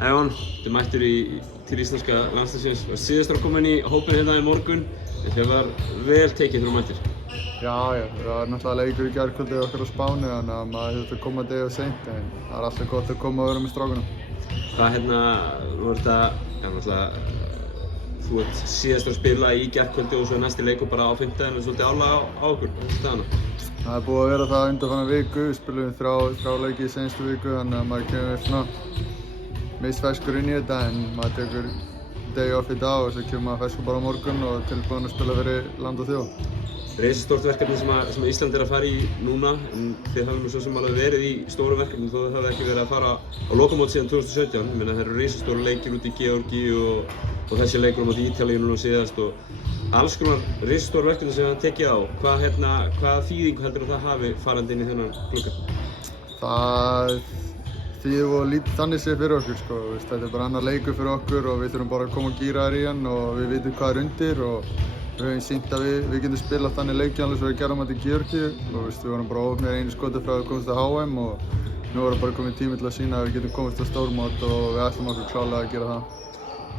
Ævan, þið mættur til íslenska landsliðsins. Var síðastur að koma inn í hópinn hérna í morgun, en þið var vel tekið þegar þú mættir. Já, það var náttúrulega leikur í gærkvöldi okkar á Spáni, þannig að maður þurfti að koma degi of seint, en það er alltaf gott að koma og vera með strákunum. Hvað nú er þetta, náttúrulega, þú ert síðastur að spila í gærkvöldi og svo næsti leikur bara á fimmtudaginn, svolítið álag á okkur, staðana. Það er búið að vera það undanfarna viku, við spilum þrjá leiki í seinustu viku, þannig að maður kemur svona misferskur inn í þetta, en maður tekur degi off í dag og svo kemur maður ferskur bara á morgun og tilbúinn að spila fyrir land og þjóð. Risastórt verkefni sem Ísland er að fara í núna, en þið hafið nú svo sem alveg verið í stóru verkefni þó þið hafið ekki verið að fara á lokamót síðan 2017. Ég meina það eru risastóru leikir út í Georgíu og þessi leikur á móti Ítalíu núna síðast og alls konar risastóru verkefni sem það tekið á. Hvað þýðingu heldur það hafi farandi inn í þennan glugga? Það þýðir og lítið þannig séð fyrir okkur, sko. Þetta er bara annar leikur fyrir okkur og við þurfum bara að koma gíraðir í hann og við vitum hvað er undir og við höfum sýnt að við getum spilað þannig leiki alveg svo við gerðum þetta í Georgíu og við vorum bara óheppnir einu skoti frá að komast á HM og nú er bara komið tími til að sýna að við getum komist á stórmót og við ætlum okkur klárlega að gera það.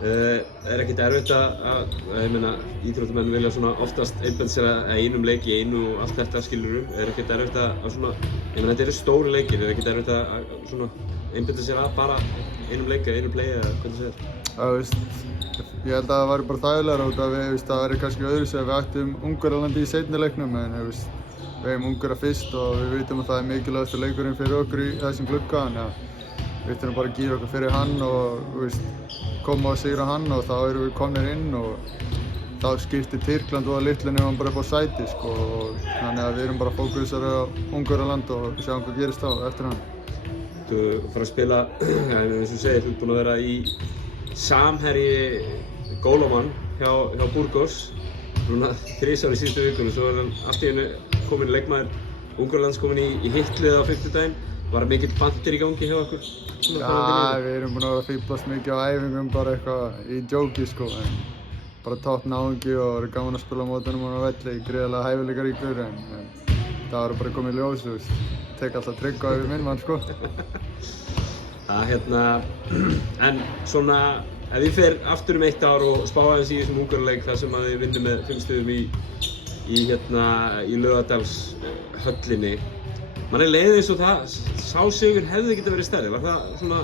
Er ekkert erfitt ég meina, íþróttamenn vilja svona oftast einbeita sér að einum leik í einu og allt þetta skilurðu. Er ekkert erfitt að svona, ég meina þetta eru stóri leikir, er ekkert erfitt að svona einbeita sér að bara einum leik eða einu play eða hvernig það er? Ég held að það væri bara þægilegra út af það væri kannski öðruvísi að við ættum Ungverjalandi í seinni leiknum en við eigum Ungverja fyrst og við vitum að það er mikilvægasti leikurinn fyrir okkur í þessum glugga þannig að við þurfum bara að gíra okkur fyrir hann og koma og sigra hann og þá erum við komnir inn og þá skiptir Tyrkland og litlu nefnum bara upp á sæti sko og þannig að við erum bara fókusar á Ungverjaland og sjáum hvað gerist þá eftir hann. Þú fara að spila, eins og segir, þú ert búinn að vera í samherji Gólamann hjá Burgos núna 3 ári í síðustu vikunni, svo er hann allt í einu kominn leikmaður Ungverjalands kominn í hittlið á fimmtudaginn. Var mikill bandir í gangi hjá okkur? Já, við erum búin að vera að fíblast mikið á æfingum, bara eitthvað í djóki sko, en bara topp náungi og það er gaman að spila á mótunum á velli, gríðarlega hæfileikaríkur en það var bara komið í ljós, þú veist, tek alltaf Tryggva yfir minn mann sko. En svona, ef ég fer aftur 1 ár og spá aðeins í þessum Ungverjaleik þar sem að þið vinnum með 5 stigum í Laugardalshöllinni. Man leið eins og sá sigur hefði getað verið stærri, var það svona,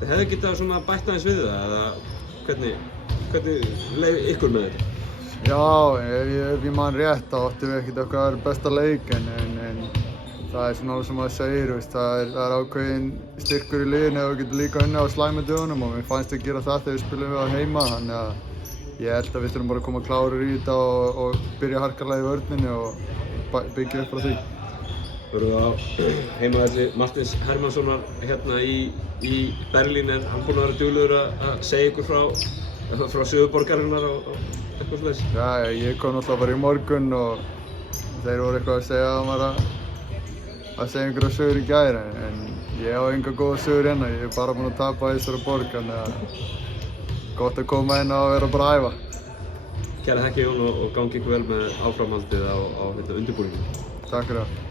þið hefði getað svona bætt aðeins við það eða hvernig leið ykkur með þetta? Já, ef ég man rétt þá áttum við ekkert okkar besta leik en það er svona alveg sem maður segir, það er ákveðin styrkur í liðinu og við getum líka unnið á slæmu dögunum og mér fannst við gera það þegar við spilum við á heima þannig að ég held að við þurfum bara að koma klárir í þetta og byrja harkalega í vörninni og byggja upp frá því. Við erum á heimavelli Martins Hermannssonar hérna í Berlín en hann búinn að vera duglegur að segja ykkur frá sögu borgarinnar og eitthvað svoleiðis. Já, ég kom náttúrulega bara í morgun og þeir voru eitthvað að segja að maður að segja einhverja sögur í gær en ég á enga góða sögur hérna, ég er bara búinn að tapa í þessari borg þannig að gott að koma inn og vera bara að æfa. Kæra þakki Jón og gangi ykkur vel með áframhaldið á undirbúningum. Takk fyrir það.